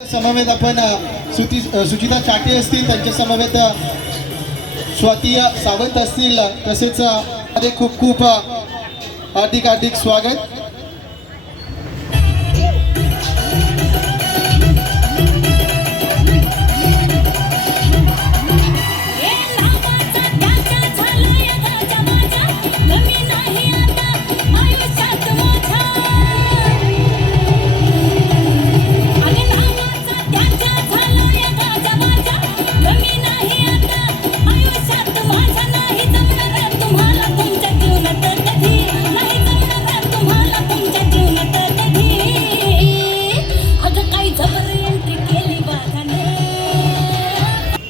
समवेत आपण सुचिता चाटे असतील, त्यांच्या समवेत स्वाती सावंत असतील, तसेच खूप खूप हार्दिक स्वागत।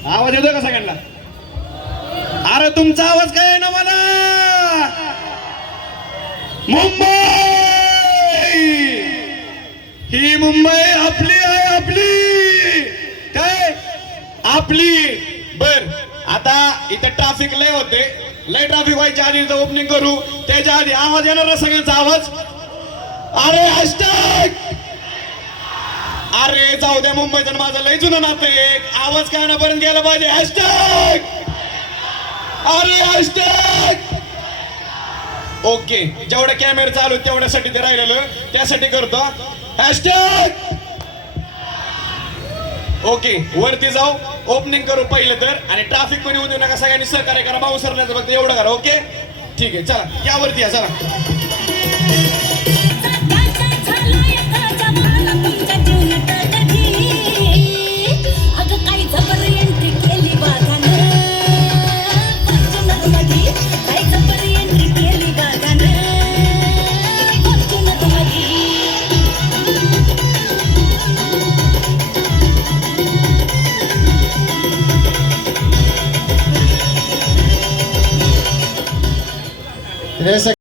आवाज येतोय का सगळ्यांना? अरे तुमचा आवाज काय आहे ना मला? मुंबई, ही मुंबई आपली आहे, आपली काय आपली। बर आता इथे ट्रॅफिक लय होते, लय ट्रॅफिक व्हायच्या आधी इथं ओपनिंग करू, त्याच्या आधी आवाज येणार ना सगळ्यांचा आवाज? अरे हॅशटॅग, अरे जाऊ द्या, मुंबईचं माझं लय जुनं नातं आहे, आवाज कानापर्यंत गेला पाहिजे। हॅशटॅग, अरे हॅशटॅग। ओके, जेवढा कॅमेरा चालू तेवढ्यासाठी ते राहिलेलं, त्यासाठी करतो हॅशटॅग। ओके, वरती जाऊ, ओपनिंग करू पहिलं तर, आणि ट्रॅफिक पण येऊ देऊ नका, सगळ्यांनी सहकार्य करा, भाऊ सरण्याचं फक्त एवढं करा। ओके ठीक आहे, चला या वरती या, चला।